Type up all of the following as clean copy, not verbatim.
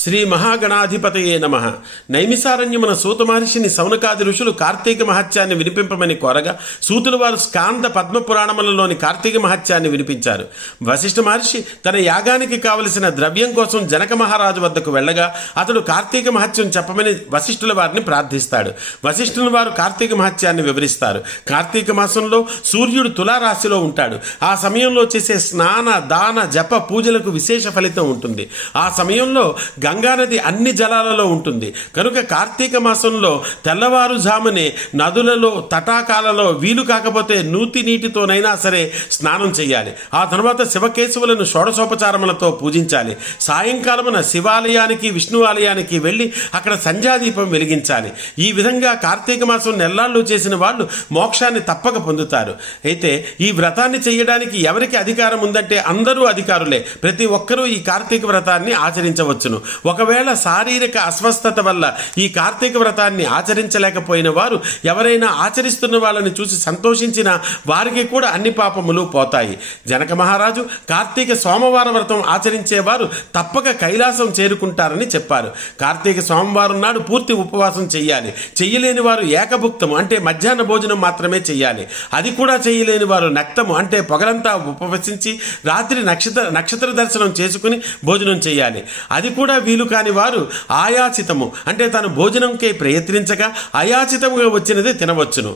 శ్రీ మహాగణాధిపతయే నమః. నైమిసారణ్యమున సూత మహర్షిని సౌనకాది ఋషులు కార్తీక మహత్యాన్ని వినిపింపమని కోరగా సూతుల వారు స్కాంద పద్మపురాణములలోని కార్తీక మహత్యాన్ని వినిపించారు. వశిష్ఠ మహర్షి తన యాగానికి కావలసిన ద్రవ్యం కోసం జనక మహారాజు వద్దకు వెళ్ళగా అతడు కార్తీక మహత్యం చెప్పమని వశిష్ఠుల వారిని ప్రార్థిస్తాడు. వశిష్ఠుల వారు కార్తీక మహత్యాన్ని వివరిస్తారు. కార్తీక మాసంలో సూర్యుడు తులారాశిలో ఉంటాడు. ఆ సమయంలో చేసే స్నాన దాన జప పూజలకు విశేష ఫలితం ఉంటుంది. ఆ సమయంలో గంగానది అన్ని జలాలలో ఉంటుంది కనుక కార్తీక మాసంలో తెల్లవారుజామునే నదులలో తటాకాలలో వీలు కాకపోతే నూతి నీటితోనైనా సరే స్నానం చేయాలి. ఆ తర్వాత శివకేశవులను షోడశోపచారములతో పూజించాలి. సాయంకాలమున శివాలయానికి విష్ణు ఆలయానికి వెళ్ళి అక్కడ సంధ్యాదీపం వెలిగించాలి. ఈ విధంగా కార్తీక మాసం నెల్లాళ్ళు చేసిన వాళ్ళు మోక్షాన్ని తప్పక పొందుతారు. అయితే ఈ వ్రతాన్ని చేయడానికి ఎవరికి అధికారం ఉందంటే అందరూ అధికారులే. ప్రతి ఒక్కరూ ఈ కార్తీక వ్రతాన్ని ఆచరించవచ్చును. ఒకవేళ శారీరక అస్వస్థత వల్ల ఈ కార్తీక వ్రతాన్ని ఆచరించలేకపోయిన వారు ఎవరైనా ఆచరిస్తున్న వాళ్ళని చూసి సంతోషించిన వారికి కూడా అన్ని పాపములు పోతాయి. జనక మహారాజు కార్తీక సోమవార వ్రతం ఆచరించేవారు తప్పక కైలాసం చేరుకుంటారని చెప్పారు. కార్తీక సోమవారం నాడు పూర్తి ఉపవాసం చెయ్యాలి. చెయ్యలేని వారు ఏకభుక్తము అంటే మధ్యాహ్న భోజనం మాత్రమే చెయ్యాలి. అది కూడా చేయలేని వారు నక్తము అంటే పొగలంతా ఉపవసించి రాత్రి నక్షత్ర దర్శనం చేసుకుని భోజనం చేయాలి. అది కూడా వీలు కాని వారు ఆయాచితము అంటే తాను భోజనంకే ప్రయత్నించగా అయాచితముగా వచ్చినది తినవచ్చును.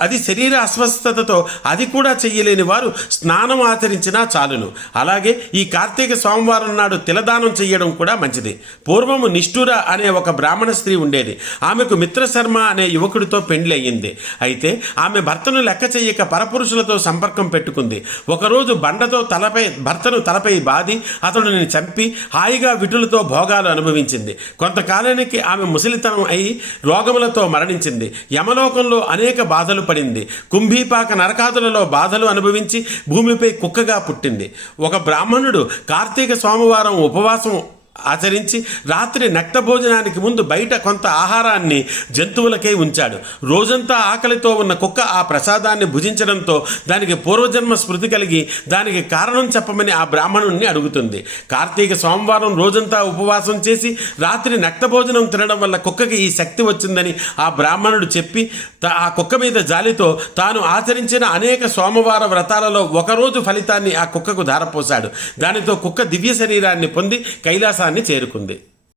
అది శరీర అస్వస్థతతో అది కూడా చెయ్యలేని వారు స్నానం ఆచరించినా చాలును. అలాగే ఈ కార్తీక సోమవారం నాడు తిలదానం చెయ్యడం కూడా మంచిది. పూర్వము నిష్ఠుర అనే ఒక బ్రాహ్మణ స్త్రీ ఉండేది. ఆమెకు మిత్రశర్మ అనే యువకుడితో పెండ్లి అయ్యింది. అయితే ఆమె భర్తను లెక్క చెయ్యక పరపురుషులతో సంపర్కం పెట్టుకుంది. ఒకరోజు బండతో భర్తను తలపై బాది అతడిని చంపి హాయిగా విటులతో భోగాలు అనుభవించింది. కొంతకాలానికి ఆమె ముసలితనం అయి రోగములతో మరణించింది. యమలోకంలో అనేక బాధలు పడింది. కుంభీపాక నరకాదులలో బాధలు అనుభవించి భూమిపై కుక్కగా పుట్టింది. ఒక బ్రాహ్మణుడు కార్తీక సోమవారం ఉపవాసం ఆచరించి రాత్రి నక్త భోజనానికి ముందు బయట కొంత ఆహారాన్ని జంతువులకై ఉంచాడు. రోజంతా ఆకలితో ఉన్న కుక్క ఆ ప్రసాదాన్ని భుజించడంతో దానికి పూర్వజన్మ స్మృతి కలిగి దానికి కారణం చెప్పమని ఆ బ్రాహ్మణుణ్ణి అడుగుతుంది. కార్తీక సోమవారం రోజంతా ఉపవాసం చేసి రాత్రి నక్త భోజనం తినడం వల్ల కుక్కకి ఈ శక్తి వచ్చిందని ఆ బ్రాహ్మణుడు చెప్పి ఆ కుక్క మీద జాలితో తాను ఆచరించిన అనేక సోమవార వ్రతాలలో ఒకరోజు ఫలితాన్ని ఆ కుక్కకు ధారపోశాడు. దానితో కుక్క దివ్య శరీరాన్ని పొంది కైలాసాన్ని చేరుకుంది.